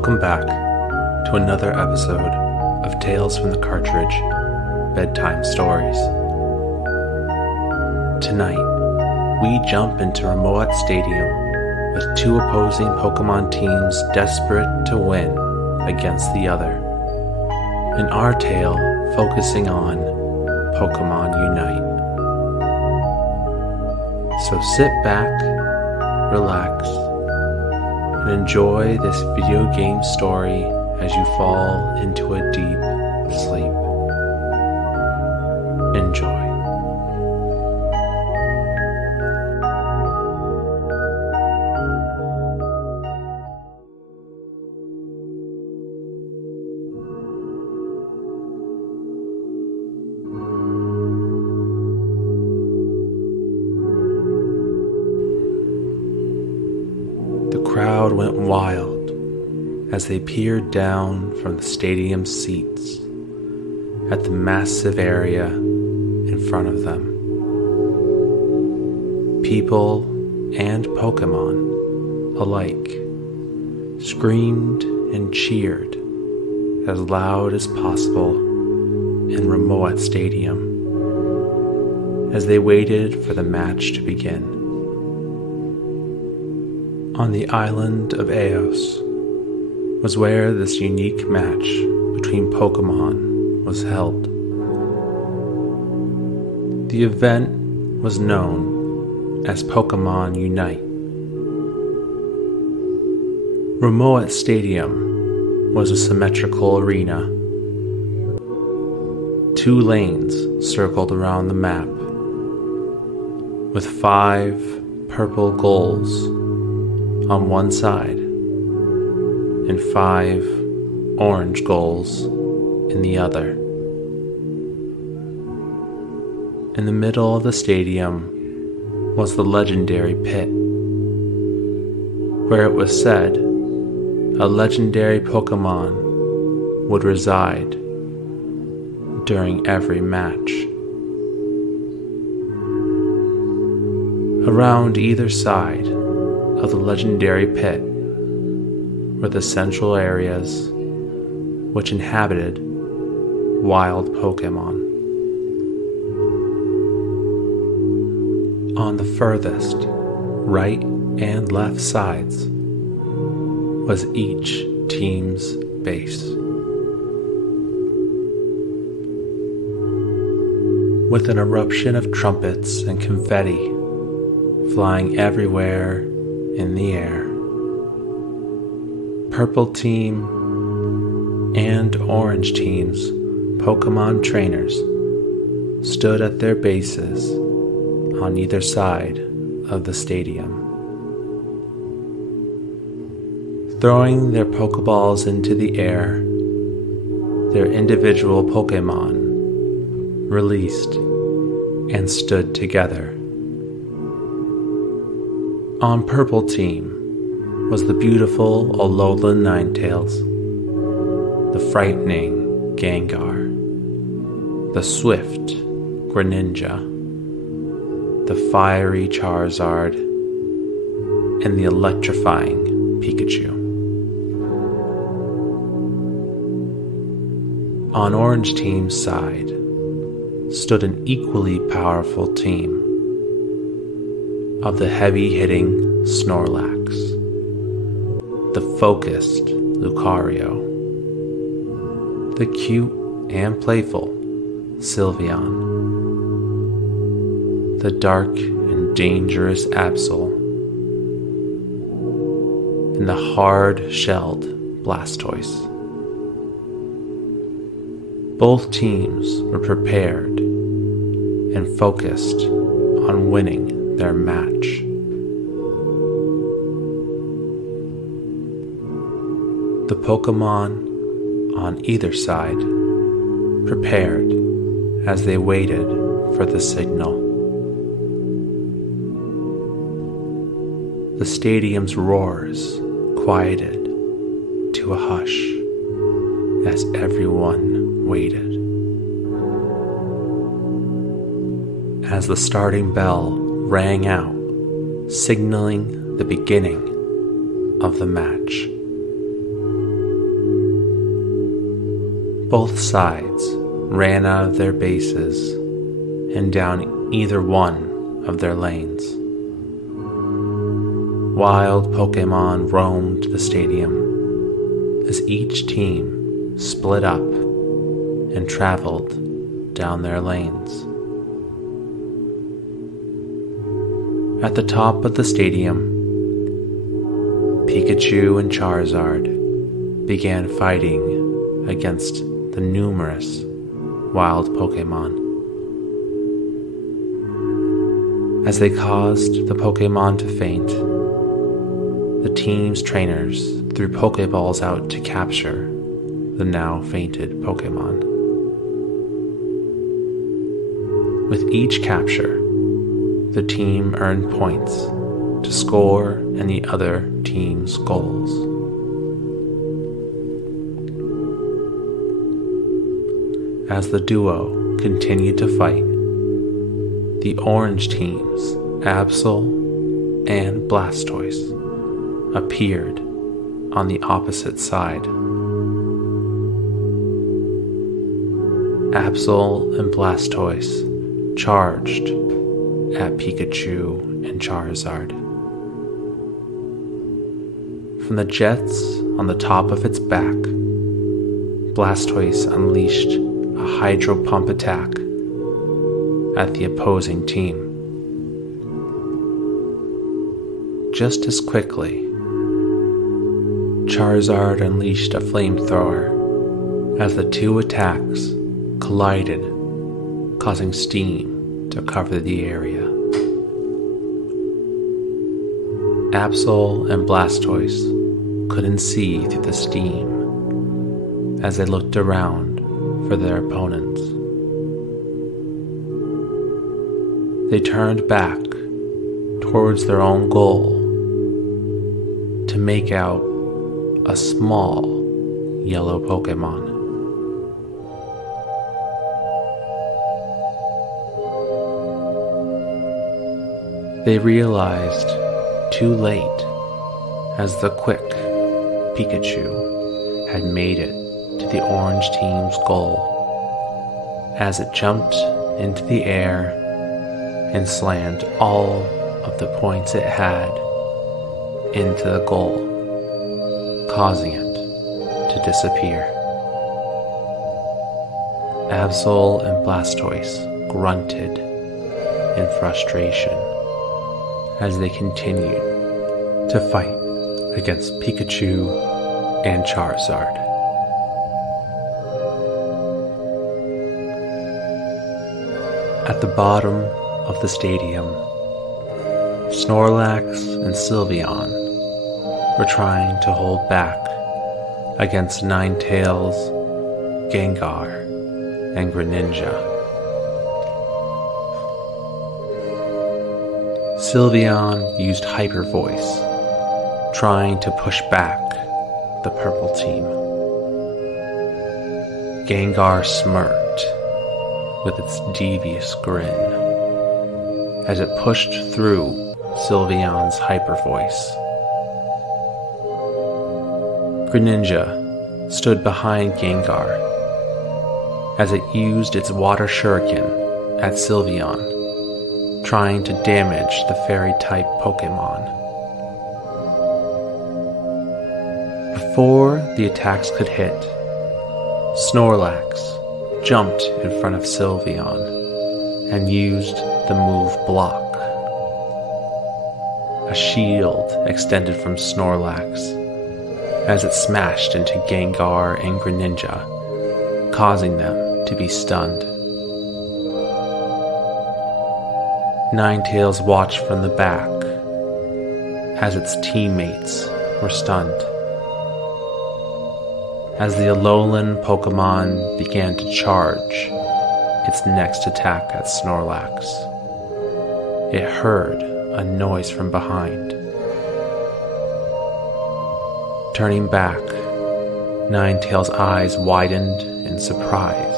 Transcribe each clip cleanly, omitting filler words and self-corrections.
Welcome back to another episode of Tales from the Cartridge Bedtime Stories. Tonight, we jump into Remote Stadium with two opposing Pokémon teams desperate to win against the other. In our tale, focusing on Pokémon Unite. So sit back, relax, and enjoy this video game story as you fall into a deep sleep. Enjoy. The crowd went wild as they peered down from the stadium's seats at the massive area in front of them. People and Pokémon alike screamed and cheered as loud as possible in Remote Stadium as they waited for the match to begin. On the island of Eos was where this unique match between Pokémon was held. The event was known as Pokémon Unite. Remote Stadium was a symmetrical arena. 2 lanes circled around the map, with 5 purple goals on one side and 5 orange goals in the other. In the middle of the stadium was the legendary pit, where it was said a legendary Pokémon would reside during every match. Around either side of the legendary pit were the central areas which inhabited wild Pokémon. On the furthest right and left sides was each team's base. With an eruption of trumpets and confetti flying everywhere in the air, Purple Team and Orange Team's Pokémon trainers stood at their bases on either side of the stadium. Throwing their Pokeballs into the air, their individual Pokémon released and stood together. On Purple Team was the beautiful Alolan Ninetales, the frightening Gengar, the swift Greninja, the fiery Charizard, and the electrifying Pikachu. On Orange Team's side stood an equally powerful team of the heavy-hitting Snorlax, the focused Lucario, the cute and playful Sylveon, the dark and dangerous Absol, and the hard-shelled Blastoise. Both teams were prepared and focused on winning their match. The Pokémon on either side prepared as they waited for the signal. The stadium's roars quieted to a hush as everyone waited. As the starting bell rang out, signaling the beginning of the match. Both sides ran out of their bases and down either one of their lanes. Wild Pokémon roamed the stadium as each team split up and traveled down their lanes. At the top of the stadium, Pikachu and Charizard began fighting against the numerous wild Pokémon. As they caused the Pokémon to faint, the team's trainers threw Pokéballs out to capture the now fainted Pokémon. With each capture, the team earned points to score any other team's goals. As the duo continued to fight, the orange team's Absol and Blastoise appeared on the opposite side. Absol and Blastoise charged at Pikachu and Charizard. From the jets on the top of its back, Blastoise unleashed a Hydro Pump attack at the opposing team. Just as quickly, Charizard unleashed a flamethrower as the two attacks collided, causing steam to cover the area. Absol and Blastoise couldn't see through the steam as they looked around for their opponents. They turned back towards their own goal to make out a small yellow Pokémon. They realized too late as the quick Pikachu had made it to the orange team's goal as it jumped into the air and slammed all of the points it had into the goal, causing it to disappear. Absol and Blastoise grunted in frustration as they continued to fight against Pikachu and Charizard. At the bottom of the stadium, Snorlax and Sylveon were trying to hold back against Ninetales, Gengar, and Greninja. Sylveon used Hyper Voice, trying to push back the purple team. Gengar smirked with its devious grin as it pushed through Sylveon's Hyper Voice. Greninja stood behind Gengar as it used its Water Shuriken at Sylveon, trying to damage the Fairy-type Pokémon. Before the attacks could hit, Snorlax jumped in front of Sylveon and used the move Block. A shield extended from Snorlax as it smashed into Gengar and Greninja, causing them to be stunned. Ninetales watched from the back as its teammates were stunned. As the Alolan Pokémon began to charge its next attack at Snorlax, it heard a noise from behind. Turning back, Ninetales' eyes widened in surprise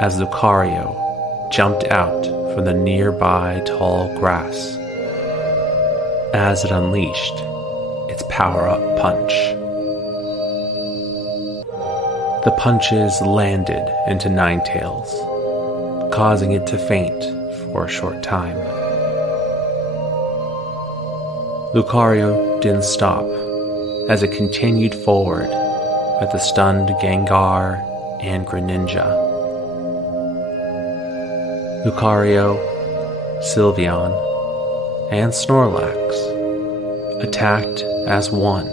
as Lucario jumped out from the nearby tall grass as it unleashed its power-up punch. The punches landed into Ninetales, causing it to faint for a short time. Lucario didn't stop as it continued forward with the stunned Gengar and Greninja. Lucario, Sylveon, and Snorlax attacked as one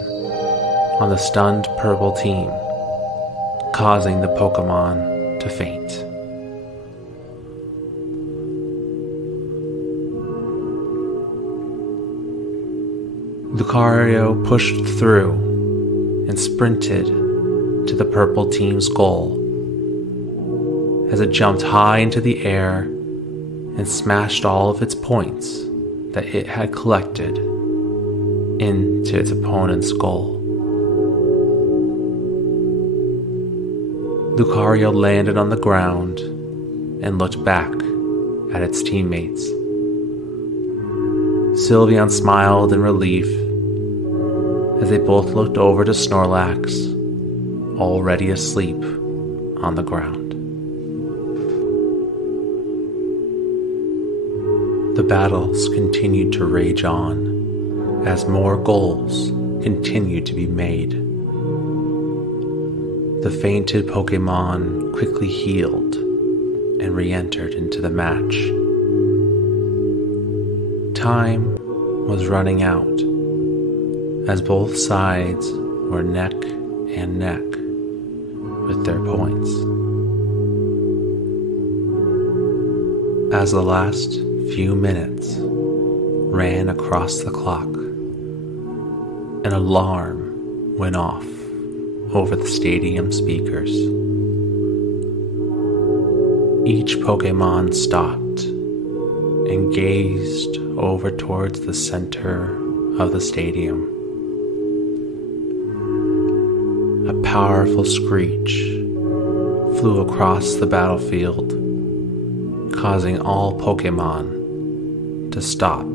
on the stunned purple team, causing the Pokémon to faint. Lucario pushed through and sprinted to the purple team's goal as it jumped high into the air and smashed all of its points that it had collected into its opponent's goal. Lucario landed on the ground and looked back at its teammates. Sylveon smiled in relief as they both looked over to Snorlax, already asleep on the ground. The battles continued to rage on as more goals continued to be made. The fainted Pokémon quickly healed and re-entered into the match. Time was running out as both sides were neck and neck with their points. As the last few minutes ran across the clock, an alarm went off over the stadium speakers. Each Pokémon stopped and gazed over towards the center of the stadium. A powerful screech flew across the battlefield, causing all Pokémon to stop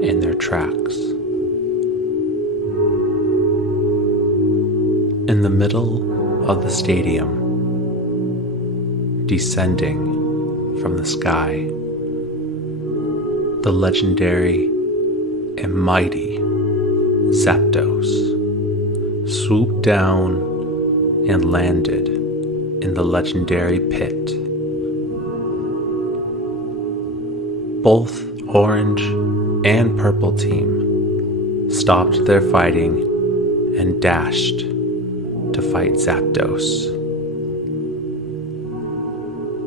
in their tracks. In the middle of the stadium, descending from the sky, the legendary and mighty Zapdos swooped down and landed in the legendary pit. Both orange and purple team stopped their fighting and dashed to fight Zapdos.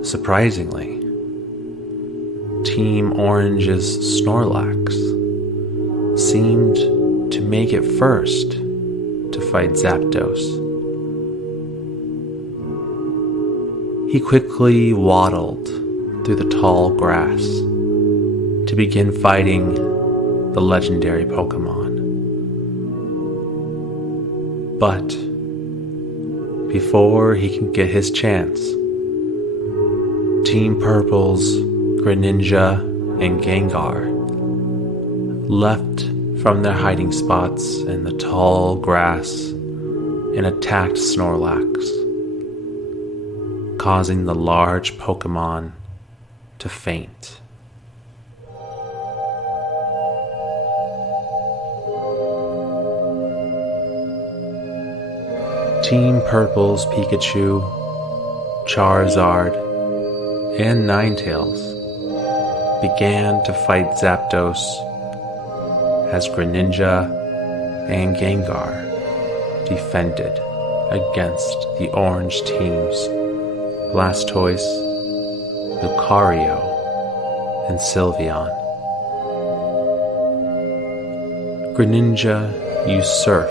Surprisingly, Team Orange's Snorlax seemed to make it first to fight Zapdos. He quickly waddled through the tall grass to begin fighting the legendary Pokémon. But before he can get his chance, Team Purple's Greninja and Gengar left from their hiding spots in the tall grass and attacked Snorlax, causing the large Pokémon to faint. Team Purple's Pikachu, Charizard, and Ninetales began to fight Zapdos as Greninja and Gengar defended against the orange team's Blastoise, Lucario, and Sylveon. Greninja used Surf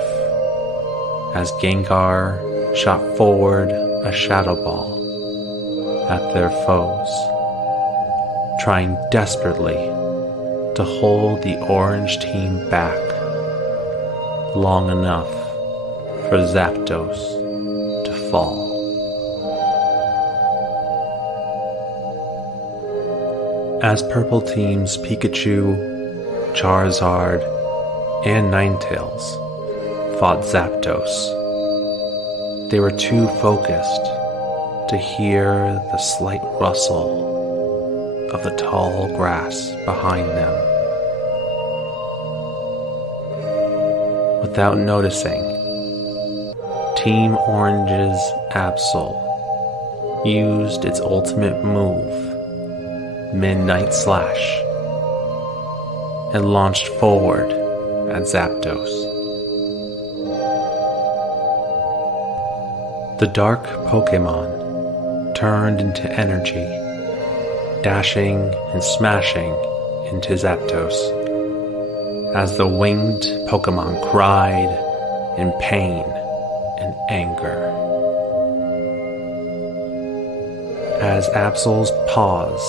as Gengar shot forward a Shadow Ball at their foes, trying desperately to hold the orange team back long enough for Zapdos to fall. As purple team's Pikachu, Charizard, and Ninetales fought Zapdos, They were too focused to hear the slight rustle of the tall grass behind them. Without noticing, Team Orange's Absol used its ultimate move, Midnight Slash, and launched forward at Zapdos. The dark Pokémon turned into energy, dashing and smashing into Zapdos as the winged Pokémon cried in pain and anger. As Absol's paws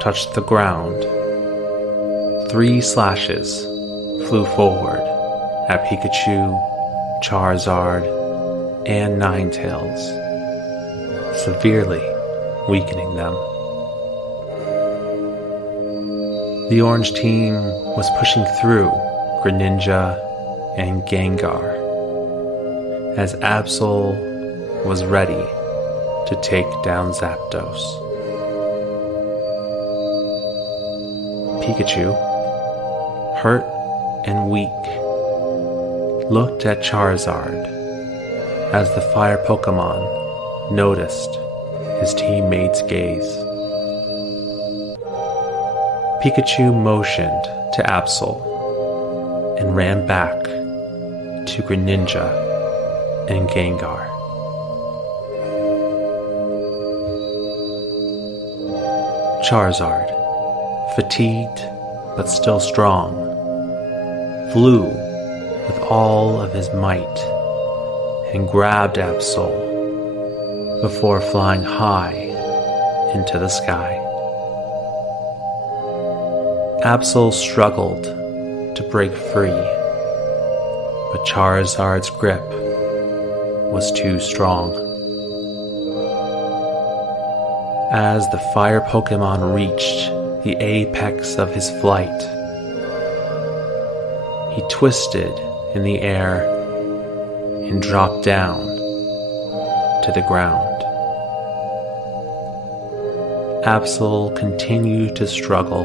touched the ground, 3 slashes flew forward at Pikachu, Charizard, and Ninetales, severely weakening them. The orange team was pushing through Greninja and Gengar as Absol was ready to take down Zapdos. Pikachu, hurt and weak, looked at Charizard as the fire Pokémon noticed his teammate's gaze. Pikachu motioned to Absol and ran back to Greninja and Gengar. Charizard, fatigued but still strong, flew with all of his might and grabbed Absol before flying high into the sky. Absol struggled to break free, but Charizard's grip was too strong. As the fire Pokémon reached the apex of his flight, he twisted in the air and dropped down to the ground. Absol continued to struggle,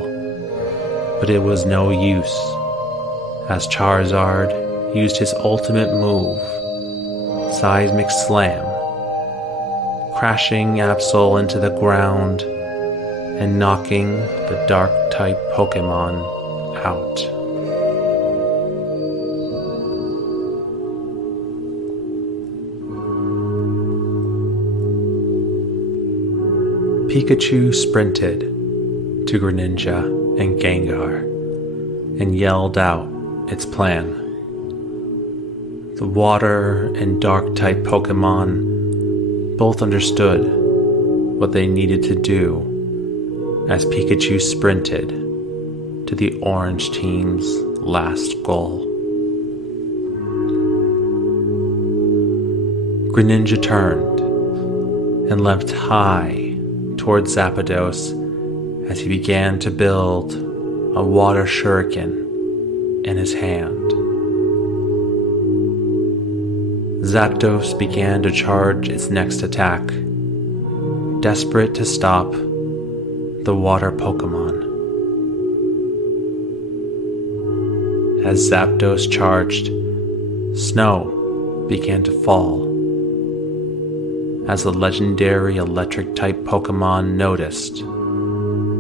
but it was no use, as Charizard used his ultimate move, Seismic Slam, crashing Absol into the ground and knocking the Dark-type Pokémon out. Pikachu sprinted to Greninja and Gengar and yelled out its plan. The water and dark-type Pokémon both understood what they needed to do as Pikachu sprinted to the orange team's last goal. Greninja turned and leapt high towards Zapdos as he began to build a water shuriken in his hand. Zapdos began to charge its next attack, desperate to stop the water Pokémon. As Zapdos charged, snow began to fall as the legendary electric-type Pokémon noticed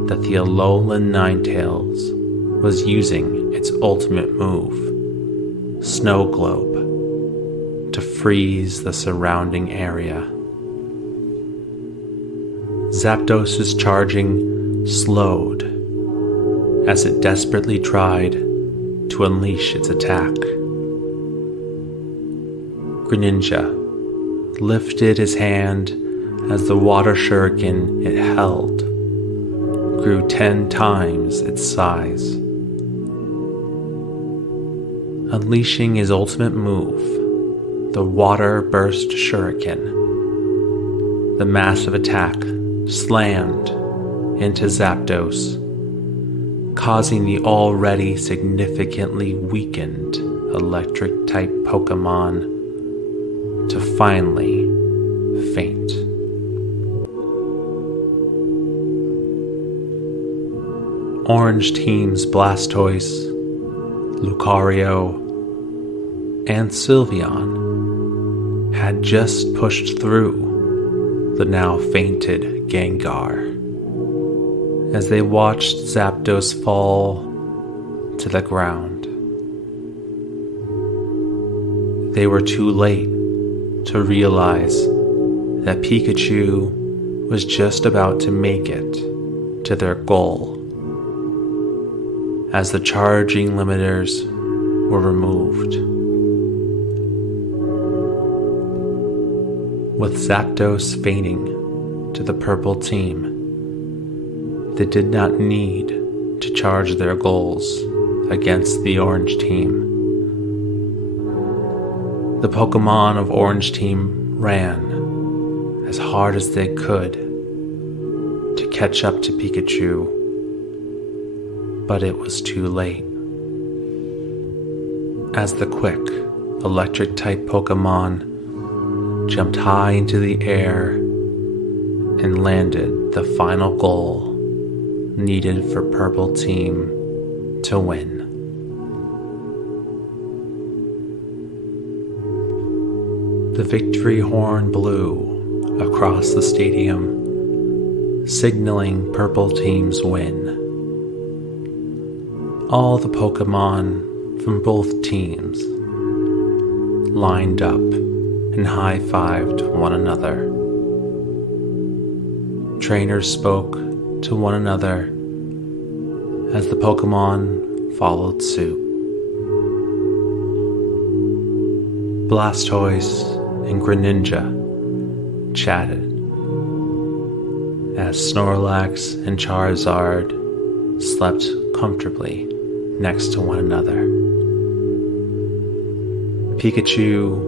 that the Alolan Ninetales was using its ultimate move, Snow Globe, to freeze the surrounding area. Zapdos' charging slowed as it desperately tried to unleash its attack. Greninja lifted his hand as the water shuriken it held grew 10 times its size. Unleashing his ultimate move, the water burst shuriken, the massive attack slammed into Zapdos, causing the already significantly weakened electric-type Pokémon to finally Orange Team's Blastoise, Lucario, and Sylveon had just pushed through the now fainted Gengar as they watched Zapdos fall to the ground. They were too late to realize that Pikachu was just about to make it to their goal as the charging limiters were removed. With Zapdos fainting to the purple team, they did not need to charge their goals against the orange team. The Pokemon of Orange Team ran as hard as they could to catch up to Pikachu, but it was too late. As the quick electric-type Pokemon jumped high into the air and landed the final goal needed for Purple Team to win. The victory horn blew across the stadium, signaling Purple Team's win. All the Pokemon from both teams lined up and high-fived one another. Trainers spoke to one another as the Pokemon followed suit. Blastoise and Greninja chatted as Snorlax and Charizard slept comfortably next to one another. Pikachu,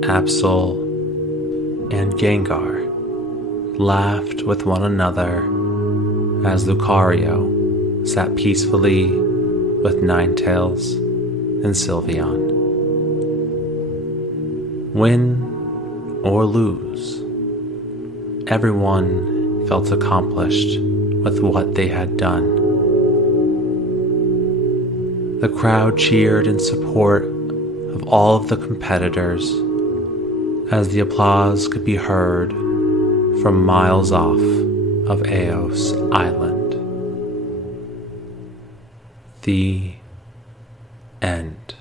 Absol, and Gengar laughed with one another as Lucario sat peacefully with Ninetales and Sylveon. Win or lose, everyone felt accomplished with what they had done. The crowd cheered in support of all of the competitors as the applause could be heard from miles off of Eos Island. The end.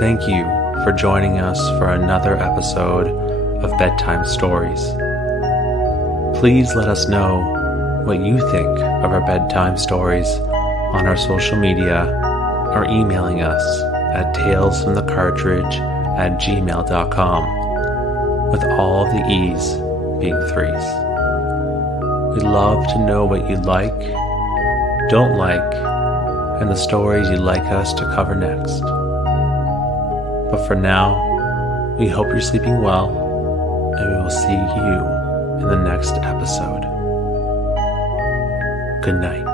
Thank you for joining us for another episode of Bedtime Stories. Please let us know what you think of our bedtime stories on our social media or emailing us at talesfromthecartridge@gmail.com with all the E's being threes. We'd love to know what you like, don't like, and the stories you'd like us to cover next. But for now, we hope you're sleeping well, and we will see you in the next episode. Good night.